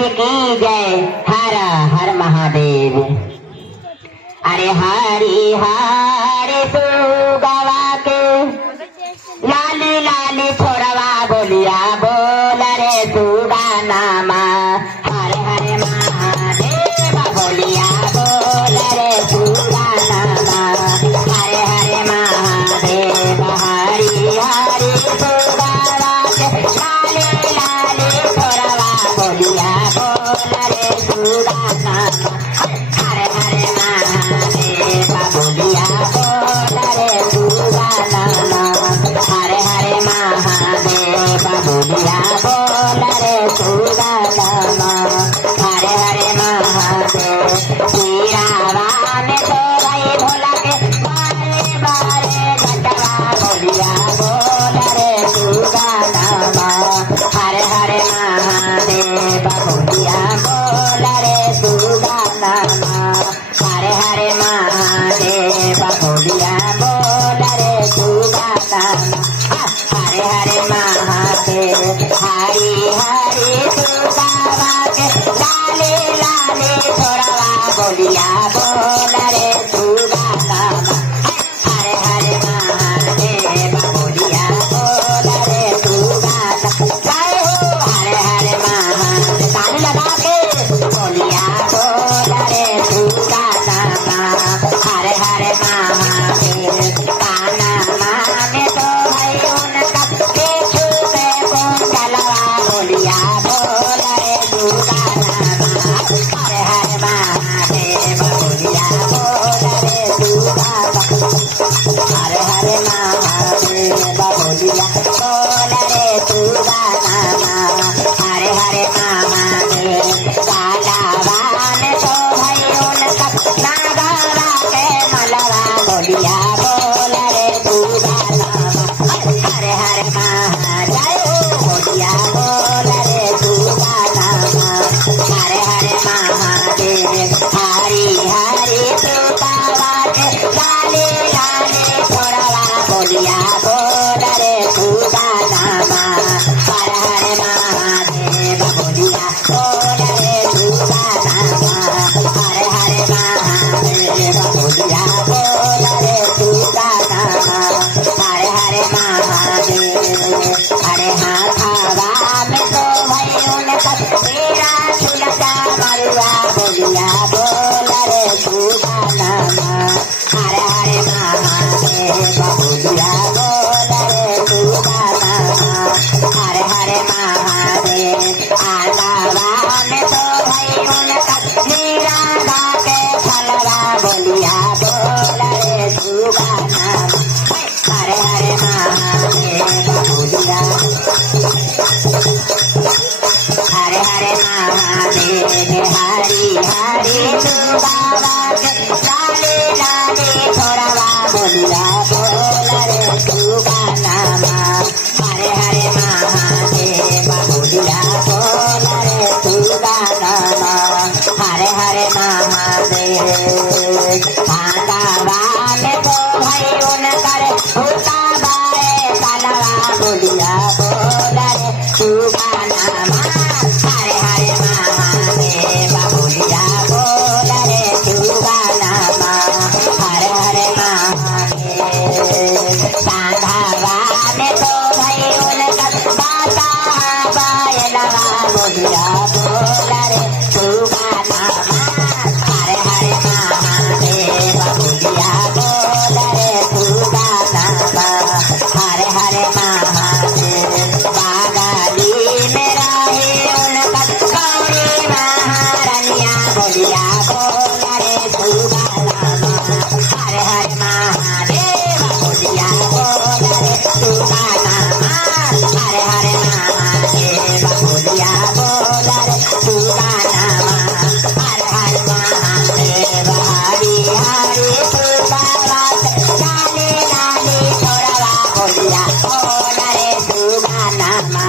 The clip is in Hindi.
की जय। हर हर महादेव। अरे हरि हरि सुगवा के लाली लाली छोड़वा बोलिया बोल रे सुगानामा। हरे हरे महादेव बोलिया बोल रे सुगानामा। हरे हरे महादेव हरि हरि सुगवा के लाली लाली छोड़वा बोलिया बोल रे सुगानामा। हरे हरे महादेव बोलिया बोल रे सुगानामा। हरे हरे महादेव बोलिया बोल रे सुगानामा। हरे हरे महादेव हीरावा में तो भाई भोला के बारे बारे घटवा बोलिया बोल रे सुगानामा। हरे हरे महादेव बोलिया बोल रे सुगानामा। हरे हरे महादेव बोलिया बोल रे सुगानामा। हरे हरे महादेव हरि हरि सुगवा के लाले लाले छोड़वा बोलिया बोल रे सुगानामा। हरे हरे महादेव बोलिया बोल रे सुगानामा। जय हो हरे हरे महादेव ताली लगा के बोलिया बोल रे सुगानामा। हरे हरे महादेव काना माने तो भाई उनका केशु में कुंडलवा बोलिया बोल रे सुगानामा। हरे हरे महादेव बोलिया बोल रे सुगानामा। हरे हरे महादेव बोलिया बोल रे सुगानामा। हरे हरे महादेव कालावान तो भाई उनका नागवा के मलवा बोलिया बोल रे सुगानामा। हरे हरे महादेव बोलिया बोल रे सुगानामा। हरे हरे महादेव हरि हरि सुगवा के लाले लाले छोड़वा बोलिया बोल रे सुगानामा। हरे हरे महादेव बोलिया बोल रे सुगानामा। हरे हरे महादेव बोलिया बोल रे सुगानामा। हरे हरे महादेव हरे हाथावा में तो भाई उनका तेरा छुलका मरुआ बोलिया बोल रे सुगानामा। हरे हरे महादेव बोलिया बोल रे सुगानामा। हरे हरे महादेव आलावा में तो भाई उनका नीरा के फलवा बोलिया बोल रे सुगानामा। हरे हरे महादेव बोलिया हरे हरे महादेव हरि हरि सुगवा के लाले लाले छोड़वा बोलिया बोल रे सुगानामा। हरे हरे महादेव बोलिया बोल रे सुगानामा। हरे हरे महादेव भांगावा में तो भाई उनकर होता बाए कालवा बोलिया बोल रे सुगानामा। हरे हरे महादेव बोलिया बोल रे सुगानामा। हरे हरे महादेव सांधावा में तो भाई उनकर बाता बायलवा बोलिया बोल रे सुगानामा। हरे हरे महादेव बोलिया बोल रे सुगानामा। हरे हरे महादेव बागाली में रहे उनका गौरी महारानिया बोलिया बोल रे सुगानामा। हरे हरे महादेव बोलिया बोल रे सुगानामा। हरे हरे महादेव बोलिया बोल रे सुगानामा। हरे हरे महादेव हरि हरि सुगवा के लाले लाले छोड़वा बोलिया बोल रे सुगानामा।